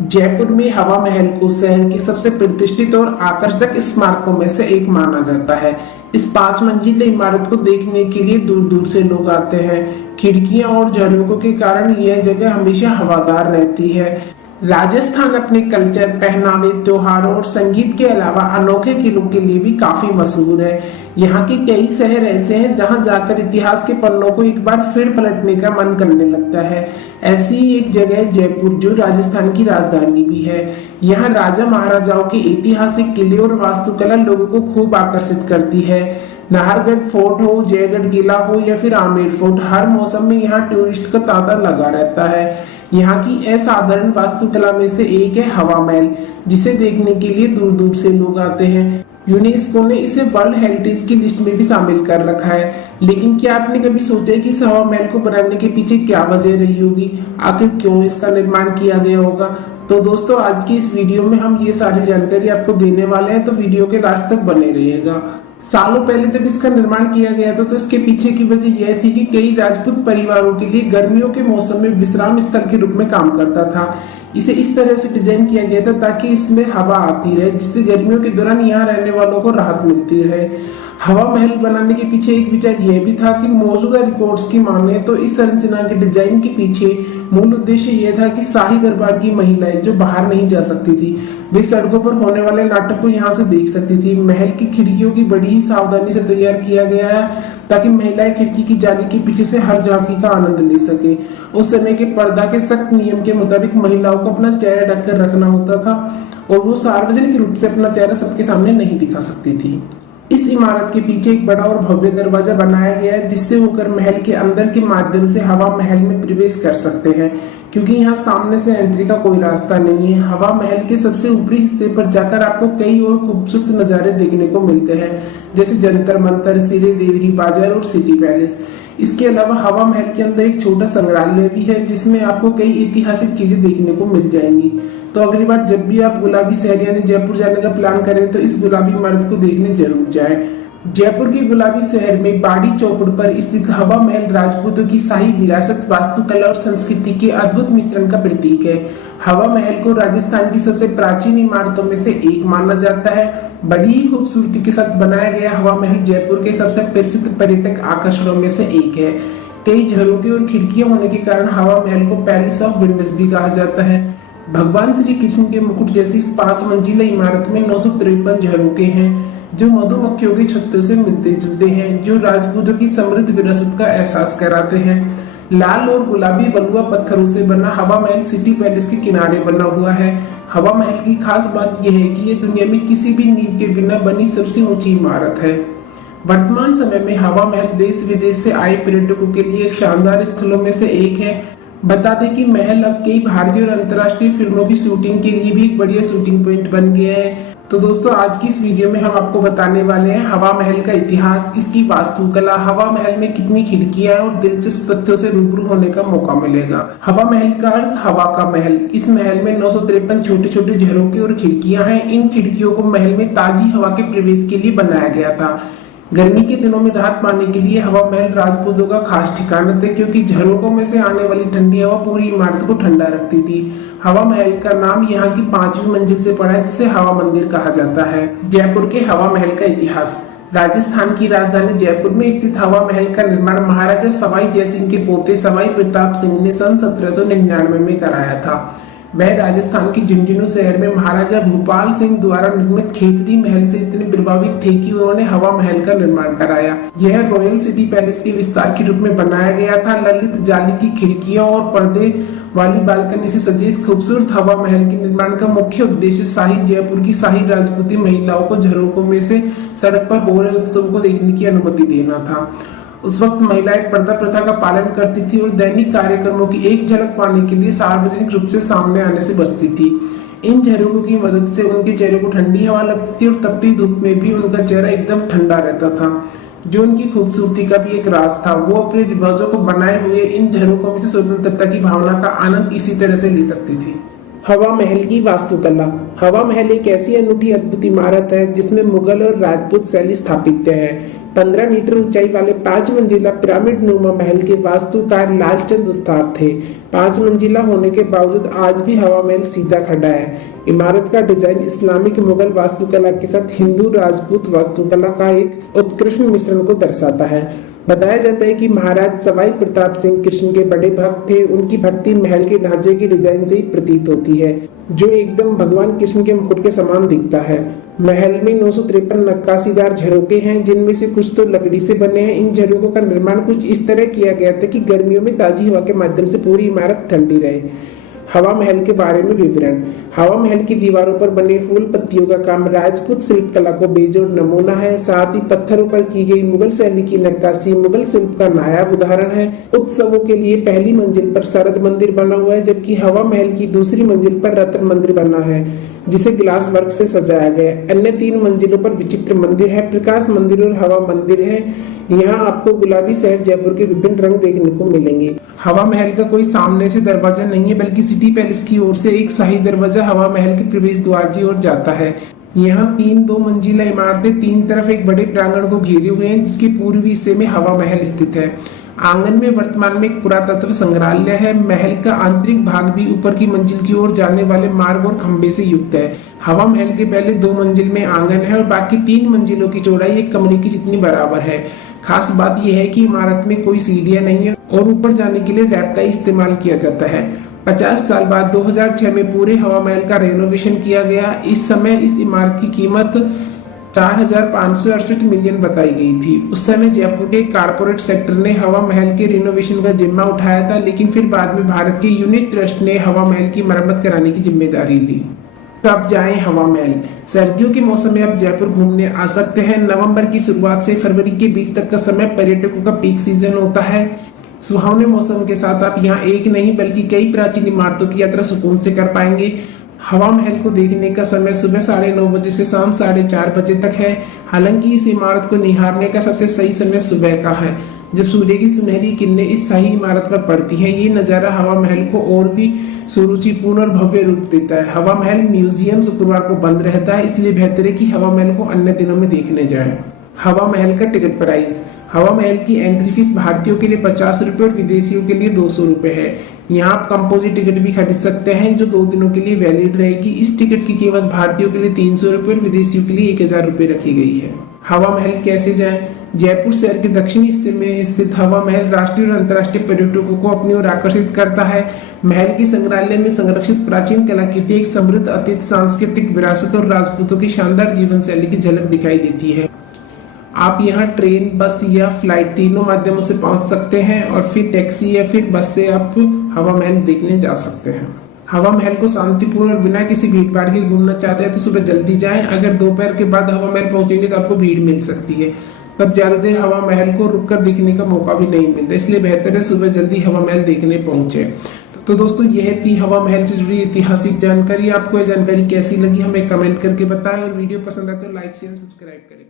जयपुर में हवा महल को शहर के सबसे प्रतिष्ठित और आकर्षक स्मारकों में से एक माना जाता है। इस 5 मंजिला इमारत को देखने के लिए दूर दूर से लोग आते हैं। खिड़कियां और झरोकों के कारण यह जगह हमेशा हवादार रहती है। राजस्थान अपने कल्चर, पहनावे, त्योहारों और संगीत के अलावा अनोखे किलों के लिए भी काफी मशहूर है। यहाँ के कई शहर ऐसे हैं जहाँ जाकर इतिहास के पन्नों को एक बार फिर पलटने का मन करने लगता है। ऐसी ही एक जगह है जयपुर, जो राजस्थान की राजधानी भी है। यहाँ राजा महाराजाओं के ऐतिहासिक किले और वास्तुकला लोगों को खूब आकर्षित करती है। नाहरगढ़ फोर्ट हो, जयगढ़ किला हो या फिर आमेर फोर्ट, हर मौसम में यहाँ टूरिस्ट का तांता लगा रहता है। यहाँ की असाधारण वास्तुकला में से एक है हवा महल, जिसे देखने के लिए दूर दूर से लोग आते हैं। यूनेस्को ने इसे वर्ल्ड हेरिटेज की लिस्ट में भी शामिल कर रखा है। लेकिन क्या आपने कभी सोचा है कि इस हवा महल को बनाने के पीछे क्या वजह रही होगी, आखिर क्यों इसका निर्माण किया गया होगा? तो दोस्तों, आज की इस वीडियो में हम ये सारी जानकारी आपको देने वाले हैं, तो वीडियो के लास्ट तक बने रहिएगा। सालों पहले जब इसका निर्माण किया गया था, तो इसके पीछे की वजह यह थी कि कई राजपूत परिवारों के लिए गर्मियों के मौसम में विश्राम स्थल के रूप में काम करता था। इसे इस तरह से डिजाइन किया गया था ताकि इसमें हवा आती रहे, जिससे गर्मियों के दौरान यहाँ रहने वालों को राहत मिलती रहे। हवा महल बनाने के पीछे एक विचार यह भी था कि मौजूदा रिकॉर्ड्स की माने तो इस संरचना के डिजाइन के पीछे मूल उद्देश्य यह था कि शाही दरबार की महिलाएं जो बाहर नहीं जा सकती थी, वे सड़कों पर होने वाले नाटक को यहाँ से देख सकती थी। महल की खिड़कियों की बड़ी ही सावधानी से तैयार किया गया है ताकि महिलाएं खिड़की की जाली के पीछे से हर झांकी का आनंद ले सके। उस समय के पर्दा के सख्त नियम के मुताबिक महिलाओं को अपना चेहरा ढककर रखना होता था और वो सार्वजनिक रूप से अपना चेहरा सबके सामने नहीं दिखा सकती थी। इस इमारत के पीछे एक बड़ा और भव्य दरवाजा बनाया गया है, जिससे होकर महल के अंदर के माध्यम से हवा महल में प्रवेश कर सकते हैं। क्योंकि यहाँ सामने से एंट्री का कोई रास्ता नहीं है, हवा महल के सबसे ऊपरी हिस्से पर जाकर आपको कई और खूबसूरत नजारे देखने को मिलते हैं, जैसे जंतर मंतर, सिरे देवरी बाजार और सिटी पैलेस। इसके अलावा हवा महल के अंदर एक छोटा संग्रहालय भी है, जिसमें आपको कई ऐतिहासिक चीजें देखने को मिल जाएंगी। तो अगली बार जब भी आप गुलाबी शहर यानी जयपुर जाने का प्लान करें, तो इस गुलाबी इमारत को देखने जरूर जाएं। जयपुर के गुलाबी शहर में बाड़ी चौपड़ पर स्थित हवा महल राजपूतों की शाही विरासत, वास्तुकला और संस्कृति के अद्भुत मिश्रण का प्रतीक है। हवा महल को राजस्थान की सबसे प्राचीन इमारतों में से एक माना जाता है। बड़ी ही खूबसूरती के साथ बनाया गया हवा महल जयपुर के सबसे प्रसिद्ध पर्यटक आकर्षणों में से एक है। कई झरोखे और खिड़कियां होने के कारण हवा महल को पैलेस ऑफ विंडोज भी कहा जाता है। भगवान श्री कृष्ण के मुकुट जैसी इस 5 मंजिला इमारत में 953 झरोखे हैं, जो मधुमक्खियों के छत्तों से मिलते जुलते हैं, जो राजपूतों की समृद्ध विरासत का एहसास कराते हैं। लाल और गुलाबी बलुआ पत्थरों से बना हवा महल सिटी पैलेस के किनारे बना हुआ है। हवा महल की खास बात यह है कि यह दुनिया में किसी भी नींव के बिना बनी सबसे ऊंची इमारत है। वर्तमान समय में हवा महल देश विदेश से आए पर्यटकों के लिए एक शानदार स्थलों में से एक है। बता दें कि महल अब कई भारतीय और अंतर्राष्ट्रीय फिल्मों की शूटिंग के लिए भी एक बढ़िया शूटिंग पॉइंट बन गया है। तो दोस्तों, आज की इस वीडियो में हम आपको बताने वाले हैं हवा महल का इतिहास, इसकी वास्तुकला, हवा महल में कितनी खिड़कियां हैं और दिलचस्प तथ्यों से रूबरू होने का मौका मिलेगा। हवा महल का अर्थ हवा का महल। इस महल में 953 छोटे छोटे झरोखे और खिड़कियां हैं। इन खिड़कियों को महल में ताजी हवा के प्रवेश के लिए बनाया गया था। गर्मी के दिनों में राहत पाने के लिए हवा महल राजपूतों का खास ठिकाना था, क्योंकि झरोकों में से आने वाली ठंडी हवा पूरी इमारत को ठंडा रखती थी। हवा महल का नाम यहाँ की 5वीं मंजिल से पड़ा है, जिसे हवा मंदिर कहा जाता है। जयपुर के हवा महल का इतिहास। राजस्थान की राजधानी जयपुर में स्थित हवा महल का निर्माण महाराजा सवाई जयसिंह के पोते सवाई प्रताप सिंह ने सन 1799 में कराया था। वह राजस्थान के झुंझुनू शहर में महाराजा भूपाल सिंह द्वारा निर्मित खेतड़ी महल से इतने प्रभावित थे कि उन्होंने हवा महल का निर्माण कराया। यह रॉयल सिटी पैलेस के विस्तार के रूप में बनाया गया था। ललित जाली की खिड़कियों और पर्दे वाली बालकनी से सजे इस खूबसूरत हवा महल के निर्माण का मुख्य उद्देश्य शाही जयपुर की शाही राजपूती महिलाओं को झरोकों में से सड़क पर हो रहे उत्सव को देखने की अनुमति देना था। उस वक्त महिलाएं पर्दा प्रथा का पालन करती थी और दैनिक कार्यक्रमों की एक झलक पाने के लिए सार्वजनिक रूप से सामने आने से बचती थी। इन झरोकों की मदद से उनके चेहरे को ठंडी हवा लगती थी और तपती धूप में भी उनका चेहरा एकदम ठंडा रहता था, जो उनकी खूबसूरती का भी एक राज था। वो अपने रिवाजों को बनाए हुए इन झरोकों में से स्वतंत्रता की भावना का आनंद इसी तरह से ले सकती थी। हवा महल की वास्तुकला। हवा महल एक ऐसी अनूठी अद्भुत इमारत है जिसमें मुगल और राजपूत शैली स्थापित है। 15 मीटर ऊंचाई वाले 5 मंजिला पिरामिड नुमा महल के वास्तुकार लालचंद उस्ताद थे। 5 मंजिला होने के बावजूद आज भी हवा महल सीधा खड़ा है। इमारत का डिजाइन इस्लामिक मुगल वास्तुकला के साथ हिंदू राजपूत वास्तुकला का एक उत्कृष्ट मिश्रण को दर्शाता है। बताया जाता है कि महाराज सवाई प्रताप सिंह कृष्ण के बड़े भक्त थे। उनकी भक्ति महल के ढांचे की डिजाइन से ही प्रतीत होती है, जो एकदम भगवान कृष्ण के मुकुट के समान दिखता है। महल में 953 नक्काशीदार झरोके हैं, जिनमें से कुछ तो लकड़ी से बने हैं। इन झरोकों का निर्माण कुछ इस तरह किया गया था कि गर्मियों में ताजी हवा के माध्यम से पूरी इमारत ठंडी रहे। हवा महल के बारे में विवरण। हवा महल की दीवारों पर बने फूल पत्तियों का काम राजपूत शिल्प कला को बेजोड़ नमूना है। साथ ही पत्थरों पर की गई मुगल शैली की नक्काशी मुगल शिल्प का नायाब उदाहरण है। उत्सवों के लिए पहली मंजिल पर शरद मंदिर बना हुआ है, जबकि हवा महल की दूसरी मंजिल पर रत्न मंदिर बना है, जिसे ग्लास वर्क से सजाया गया है। अन्य 3 मंजिलों पर विचित्र मंदिर है, प्रकाश मंदिर और हवा मंदिर है। यहाँ आपको गुलाबी शहर जयपुर के विभिन्न रंग देखने को मिलेंगे। हवा महल का कोई सामने से दरवाजा नहीं है, बल्कि सिटी पैलेस की ओर से एक शाही दरवाजा हवा महल के प्रवेश द्वार की ओर जाता है। यहाँ 3 2 मंजिला इमारतें 3 तरफ एक बड़े प्रांगण को घेरे हुए हैं, जिसके पूर्वी हिस्से में हवा महल स्थित है। आंगन में वर्तमान में एक पुरातत्व संग्रहालय है। महल का आंतरिक भाग भी ऊपर की मंजिल की ओर जाने वाले मार्ग और खंबे से युक्त है। हवा महल के पहले 2 मंजिल में आंगन है और बाकी 3 मंजिलों की चौड़ाई एक कमरे की जितनी बराबर है। खास बात यह है कि इमारत में कोई सीढ़ियां नहीं है और ऊपर जाने के लिए रैंप का इस्तेमाल किया जाता है। 50 साल बाद 2006 में पूरे हवा महल का रेनोवेशन किया गया। इस समय इस इमारत की कीमत 4,568 मिलियन बताई गई थी। उस समय जयपुर के कारपोरेट सेक्टर ने हवा महल के रिनोवेशन का जिम्मा उठाया था, लेकिन फिर बाद में भारत के यूनिट ट्रस्ट ने हवा महल की मरम्मत कराने की जिम्मेदारी ली। कब जाएं हवा महल? सर्दियों के मौसम में आप जयपुर घूमने आ सकते हैं। नवंबर की शुरुआत से फरवरी के बीच तक का समय पर्यटकों का पीक सीजन होता है। सुहावने मौसम के साथ आप यहाँ एक नहीं बल्कि कई प्राचीन इमारतों की यात्रा सुकून से कर पाएंगे। हवा महल को देखने का समय सुबह 9:30 बजे से शाम 4:30 बजे तक है। हालांकि इस इमारत को निहारने का सबसे सही समय सुबह का है, जब सूर्य की सुनहरी किरणें इस शाही इमारत पर पड़ती हैं। ये नजारा हवा महल को और भी सुरुचिपूर्ण और भव्य रूप देता है। हवा महल म्यूजियम शुक्रवार को बंद रहता है, इसलिए बेहतर है कि हवा महल को अन्य दिनों में देखने जाएं। हवा महल का टिकट प्राइस। हवा महल की एंट्री फीस भारतीयों के लिए 50 रुपए और विदेशियों के लिए 200 रुपए है। यहाँ आप कंपोजिट टिकट भी खरीद सकते हैं, जो 2 दिनों के लिए वैलिड रहेगी। इस टिकट की कीमत भारतीयों के लिए 300 रुपए और विदेशियों के लिए 1000 रुपए रखी गई है। हवा महल कैसे जाएं? जयपुर शहर के दक्षिणी हिस्से में स्थित हवा महल राष्ट्रीय और अंतर्राष्ट्रीय पर्यटकों को अपनी ओर आकर्षित करता है। महल की संग्रहालय में संरक्षित प्राचीन कलाकृति, एक समृद्ध अतीत, सांस्कृतिक विरासत और राजपूतों की शानदार जीवन शैली की झलक दिखाई देती है। आप यहाँ ट्रेन, बस या फ्लाइट तीनों माध्यमों से पहुंच सकते हैं और फिर टैक्सी या फिर बस से आप हवा महल देखने जा सकते हैं। हवा महल को शांतिपूर्ण और बिना किसी भीड़ भाड़ के घूमना चाहते हैं तो सुबह जल्दी जाएं। अगर दोपहर के बाद हवा महल पहुंचेंगे तो आपको भीड़ मिल सकती है, तब ज्यादा देर हवा महल को रुककर देखने का मौका भी नहीं मिलता, इसलिए बेहतर है सुबह जल्दी हवा महल देखने पहुंचे। तो दोस्तों यह थी हवा महल से जुड़ी ऐतिहासिक जानकारी। आपको यह जानकारी कैसी लगी हमें कमेंट करके बताएं और वीडियो पसंद आए तो लाइक शेयर सब्सक्राइब करें।